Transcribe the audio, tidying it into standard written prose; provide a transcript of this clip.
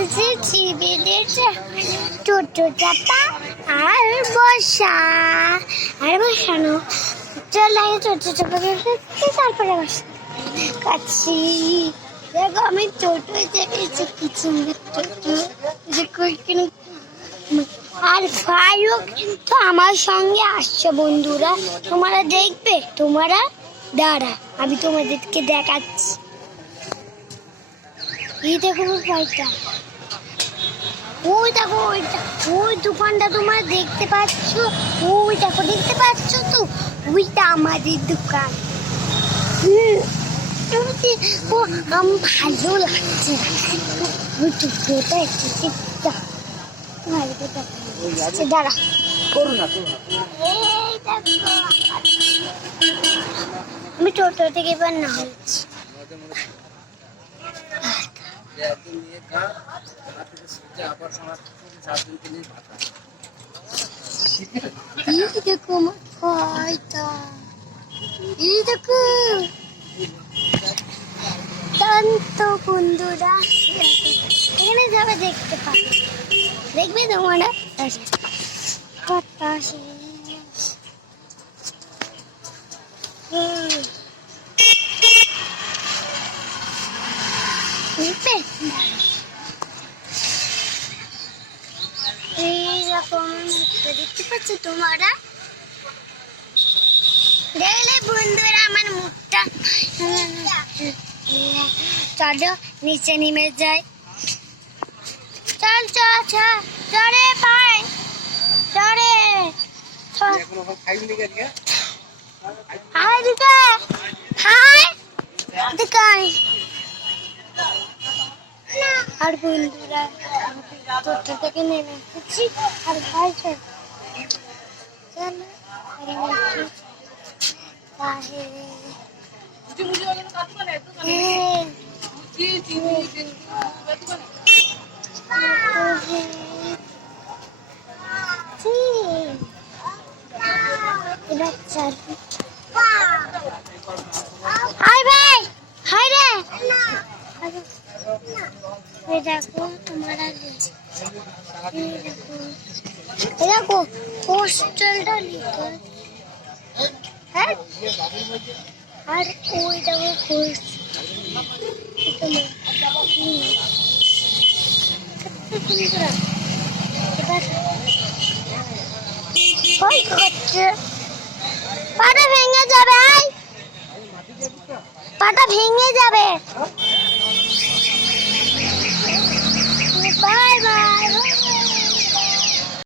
খেলছে চিবি দিয়েছে টোটো চাপা আর বসানো চলে টোটো চাপা তারপরে বসা কাছি দেখো আমি টোটোয় চেপেছি কি সুন্দর টোটো আর ভাইও কিন্তু আমার সঙ্গে আসছে বন্ধুরা তোমরা দেখবে তোমরা দাঁড়া আমি তোমাদেরকে দেখাচ্ছি এই দেখো ভাইটা ওই দেখো ওই দোকানটা তোমরা দেখতে পাচ্ছ ওই দেখো দেখতে পাচ্ছ তো ওইটা আমাদের দোকান ভালো লাগছে ওই টুকরোটা একটু দাঁড়া আমি টোটো থেকে এবার না হচ্ছি দেখো এই দেখো বন্ধুরা এখানে যাবে দেখতে পাবে দেখবে তোমরা কথা এইরকম দেখতে পাচ্ছ তোমরা দেখলে বন্ধুরা আমার মুখটা চলো নিচে নেমে যাই চল চল চল চলে পাই চলে হাই দিকে হাই দোকান আর বন্ধুরা টোটো থেকে নেমে এসেছি আর ভাই চল হাই ভাই হাই রে দেখো তোমরা দেখো হোস্টেলটা লিখো হ্যাঁ আর ওই দেখো পাটা ভেঙে যাবে পাটা ভেঙে যাবে